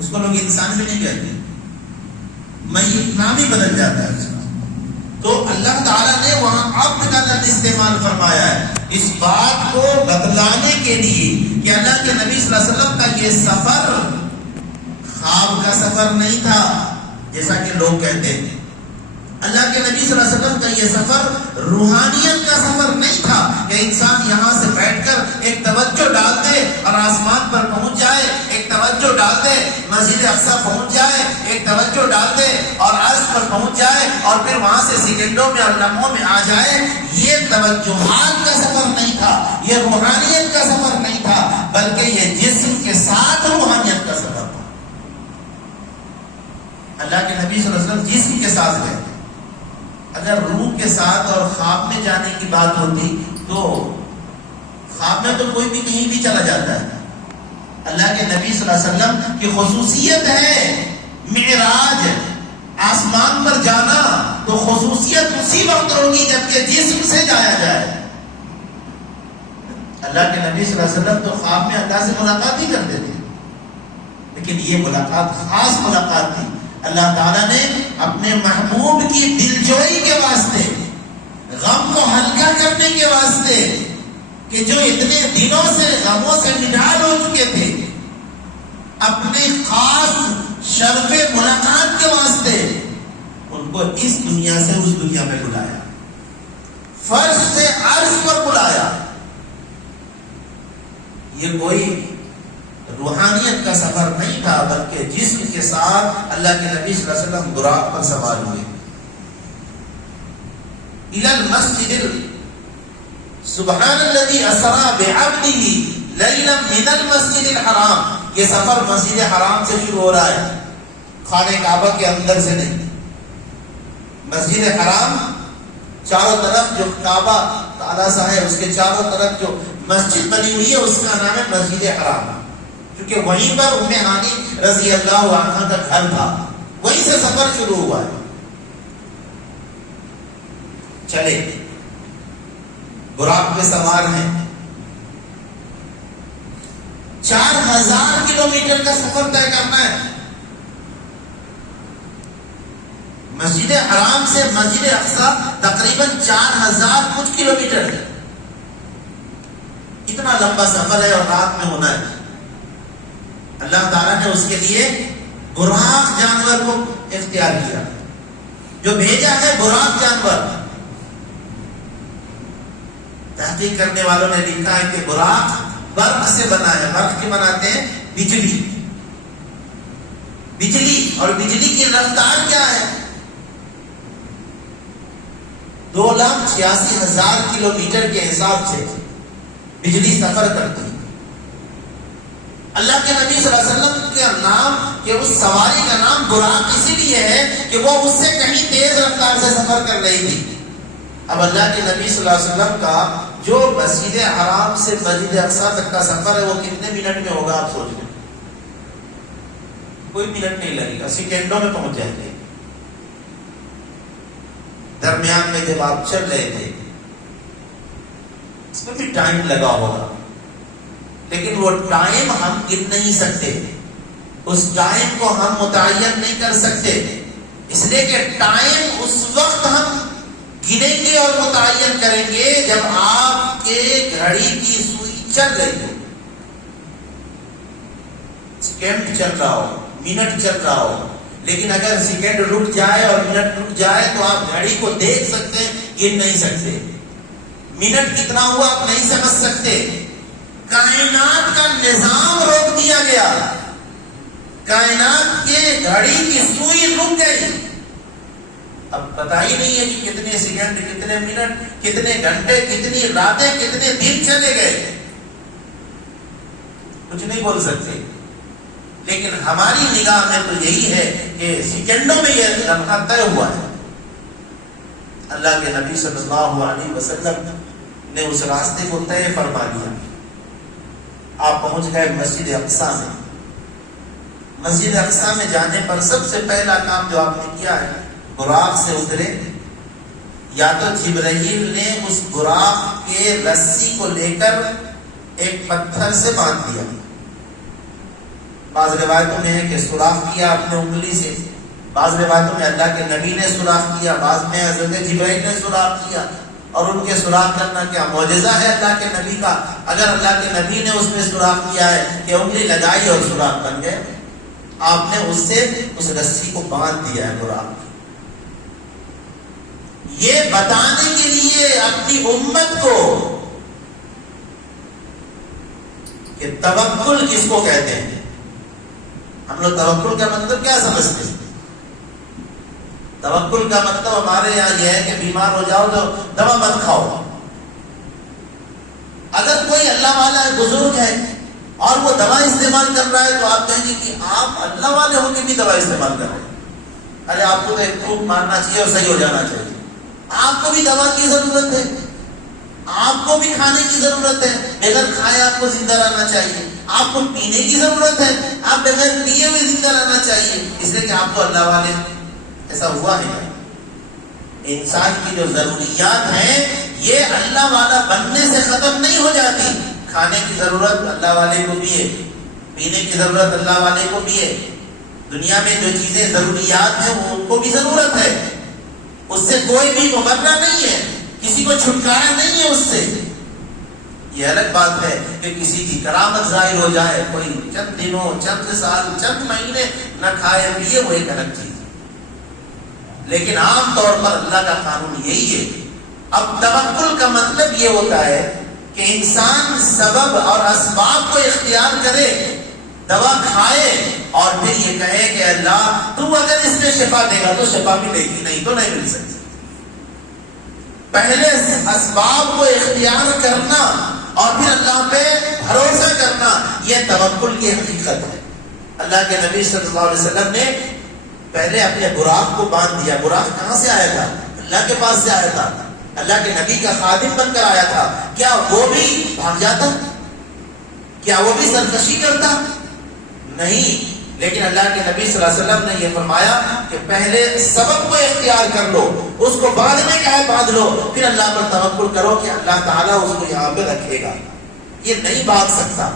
اس کو لوگ انسان بھی نہیں کہتے، میت نام ہی بدل جاتا ہے اس کا۔ تو اللہ تعالیٰ نے وہاں عبد کا لفظ استعمال فرمایا ہے اس بات کو بتلانے کے لیے کہ اللہ کے نبی صلی اللہ علیہ وسلم کا یہ سفر خواب کا سفر نہیں تھا جیسا کہ لوگ کہتے ہیں، اللہ کے نبی صلی اللہ علیہ وسلم کا یہ سفر روحانیت کا سفر نہیں تھا کہ انسان یہاں سے بیٹھ کر ایک توجہ ڈال دے اور آسمان پر پہنچ جائے، ایک توجہ ڈال دے مسجد اقصی پہنچ جائے، ایک توجہ ڈال دے اور عرش پر پہنچ جائے اور پھر وہاں سے سیکنڈوں میں اور لمحوں میں آ جائے۔ یہ توجہات کا سفر نہیں تھا، یہ روحانیت کا سفر نہیں تھا، بلکہ یہ جسم کے ساتھ روحانیت کا سفر تھا۔ اللہ کے نبی صلی اللہ علیہ وسلم جسم کے ساتھ گئے، اگر روح کے ساتھ اور خواب میں جانے کی بات ہوتی تو خواب میں تو کوئی بھی کہیں بھی چلا جاتا ہے۔ اللہ کے نبی صلی اللہ علیہ وسلم کی خصوصیت ہے معراج، آسمان پر جانا، تو خصوصیت اسی وقت ہوگی جبکہ جسم سے جایا جائے۔ اللہ کے نبی صلی اللہ علیہ وسلم تو خواب میں اللہ سے ملاقات ہی کرتے تھے، لیکن یہ ملاقات خاص ملاقات تھی۔ اللہ تعالیٰ نے اپنے محبوب کی دلجوئی کے واسطے، غم کو ہلکا کرنے کے واسطے کہ جو اتنے دنوں سے غموں سے نڈال ہو چکے تھے، اپنے خاص شرف ملاقات کے واسطے ان کو اس دنیا سے اس دنیا میں بلایا، فرش سے عرش پر بلایا۔ یہ کوئی روحانیت کا سفر نہیں تھا بلکہ جسم کے ساتھ اللہ کے نبی صلی اللہ علیہ وسلم براق پر سوار ہوئے۔ الی المسجد سبحان الذی اسری بعبدہ لیلا من المسجد الحرام، یہ سفر مسجد حرام سے شروع ہو رہا ہے، خانہ کعبہ کے اندر سے نہیں۔ مسجد حرام چاروں طرف جو کعبہ تعالیٰ سا ہے اس کے چاروں طرف جو مسجد بنی ہوئی ہے اس کا نام ہے مسجد حرام، کیونکہ وہیں پر ام ہانی رضی اللہ عنہا کا گھر تھا، وہیں سے سفر شروع ہوا ہے۔ چلے براق پہ سوار ہیں، 4000 کلومیٹر کا سفر طے کرنا ہے۔ مسجد حرام سے مسجد اقصی تقریباً 4000 کچھ کلومیٹر ہے۔ اتنا لمبا سفر ہے اور رات میں ہونا ہے۔ اللہ تعالیٰ نے اس کے لیے براق جانور کو اختیار کیا، جو بھیجا ہے براق جانور۔ تحقیق کرنے والوں نے لکھا ہے کہ براق برق سے بنا ہے۔ برق کے بناتے ہیں بجلی، اور بجلی کی رفتار کیا ہے؟ 2,86,000 کلومیٹر کے حساب سے بجلی سفر کرتی ہے۔ اللہ کے نبی صلی اللہ علیہ وسلم کا نام، کہ اس سواری کا نام براق اسی لیے ہے کہ وہ اس سے کہیں تیز رفتار سے سفر کر رہی تھی۔ اب اللہ کے نبی صلی اللہ علیہ وسلم کا جو مسجد حرام سے مسجد اقصی تک کا سفر ہے وہ کتنے منٹ میں ہوگا آپ سوچ لیں؟ کوئی منٹ نہیں لگے گا، سیکنڈوں میں پہنچ جائیں گے۔ درمیان میں جب آپ چل رہے تھے اس میں بھی ٹائم لگا ہوگا، لیکن وہ ٹائم ہم گن نہیں سکتے، اس ٹائم کو ہم متعین نہیں کر سکتے، اس لیے کہ ٹائم اس وقت ہم گنیں گے اور متعین کریں گے جب آپ کے گھڑی کی سوئی چل رہی ہو، سیکنڈ چل رہا ہو، منٹ چل رہا ہو۔ لیکن اگر سیکنڈ رک جائے اور منٹ رک جائے تو آپ گھڑی کو دیکھ سکتے ہیں، گن نہیں سکتے۔ منٹ کتنا ہوا آپ نہیں سمجھ سکتے۔ کائنات کا نظام روک دیا گیا، کائنات کے گھڑی کی سوئی رک گئی۔ اب پتہ ہی نہیں ہے کہ کتنے سیکنڈ، کتنے منٹ، کتنے گھنٹے، کتنی راتیں، کتنے دن چلے گئے، کچھ نہیں بول سکتے۔ لیکن ہماری نگاہ میں تو یہی ہے کہ سیکنڈوں میں یہ لمحہ طے ہوا ہے۔ اللہ کے نبی صلی اللہ علیہ وسلم نے اس راستے کو طے فرما دیا۔ آپ پہنچ گئے مسجد اقصی میں۔ مسجد اقصی میں جانے پر سب سے پہلا کام جو آپ نے کیا ہے، براق سے اترے، یا تو جبرائیل نے اس براق کے رسی کو لے کر ایک پتھر سے باندھ دیا، بعض روایتوں میں ہے کہ سوراخ کیا اپنے انگلی سے، بعض روایتوں میں اللہ کے نبی نے سوراخ کیا، بعض میں حضرت جبرائیل نے سوراخ کیا. اور ان کے سوراخ کرنا کیا معجزہ ہے اللہ کے نبی کا؟ اگر اللہ کے نبی نے اس میں سوراخ کیا ہے کہ انگلی لگائی اور سوراخ بن گئے، آپ نے اس سے اس رسی کو باندھ دیا ہے براق. یہ بتانے کے لیے اپنی امت کو کہ توکل کس کو کہتے ہیں. ہم لوگ توکل کا مطلب کیا سمجھتے ہیں؟ توکل کا مطلب ہمارے یہاں یہ ہے کہ بیمار ہو جاؤ تو دوا مت کھاؤ. اگر کوئی اللہ والا بزرگ ہے اور وہ دوا استعمال کر رہا ہے تو آپ کہیں گے کہ آپ اللہ والے ہو کے بھی دوا استعمال کر رہے ہیں. ارے آپ کو تو ایک پھونک مارنا چاہیے اور صحیح ہو جانا چاہیے. آپ کو بھی دوا کی ضرورت ہے، آپ کو بھی کھانے کی ضرورت ہے، بغیر کھائے آپ کو زندہ رہنا چاہیے. آپ کو پینے کی ضرورت ہے، آپ بغیر پیے ہوئے زندہ رہنا چاہیے، اس لیے کہ آپ کو اللہ والے. ایسا ہوا ہے. انسان کی جو ضروریات ہیں یہ اللہ والا بننے سے ختم نہیں ہو جاتی. کھانے کی ضرورت اللہ والے کو بھی ہے، پینے کی ضرورت اللہ والے کو بھی ہے. دنیا میں جو چیزیں ضروریات ہیں وہ ان کو بھی ضرورت ہے. اس سے کوئی بھی مبرہ نہیں ہے، کسی کو چھٹکارا نہیں ہے اس سے. یہ الگ بات ہے کہ کسی کی کرامت ظاہر ہو جائے، کوئی چند دنوں، چند سال، چند مہینے نہ کھائے پیے، وہ ایک الگ چیز. لیکن عام طور پر اللہ کا قانون یہی ہے. اب توکل کا مطلب یہ ہوتا ہے کہ انسان سبب اور اسباب کو اختیار کرے، دوا کھائے اور پھر یہ کہے کہ اللہ تو اگر اس میں شفا دے گا تو شفا ملے گی، نہیں تو نہیں مل سکتی. پہلے اسباب کو اختیار کرنا اور پھر اللہ پہ بھروسہ کرنا، یہ توکل کی حقیقت ہے. اللہ کے نبی صلی اللہ علیہ وسلم نے پہلے اپنے براق کو باندھ دیا. براق کہاں سے آیا تھا؟ اللہ کے پاس سے آیا تھا، اللہ کے نبی کا خادم بن کر آیا تھا. کیا وہ بھی بھاگ جاتا؟ کیا وہ بھی سرکشی کرتا؟ نہیں. لیکن اللہ کے نبی صلی اللہ علیہ وسلم نے یہ فرمایا کہ پہلے سبب کو اختیار کر لو، اس کو باندھنے کا ہے باندھ لو، پھر اللہ پر توکل کرو کہ اللہ تعالیٰ اس کو یہاں پہ رکھے گا. یہ نہیں باندھ سکتا.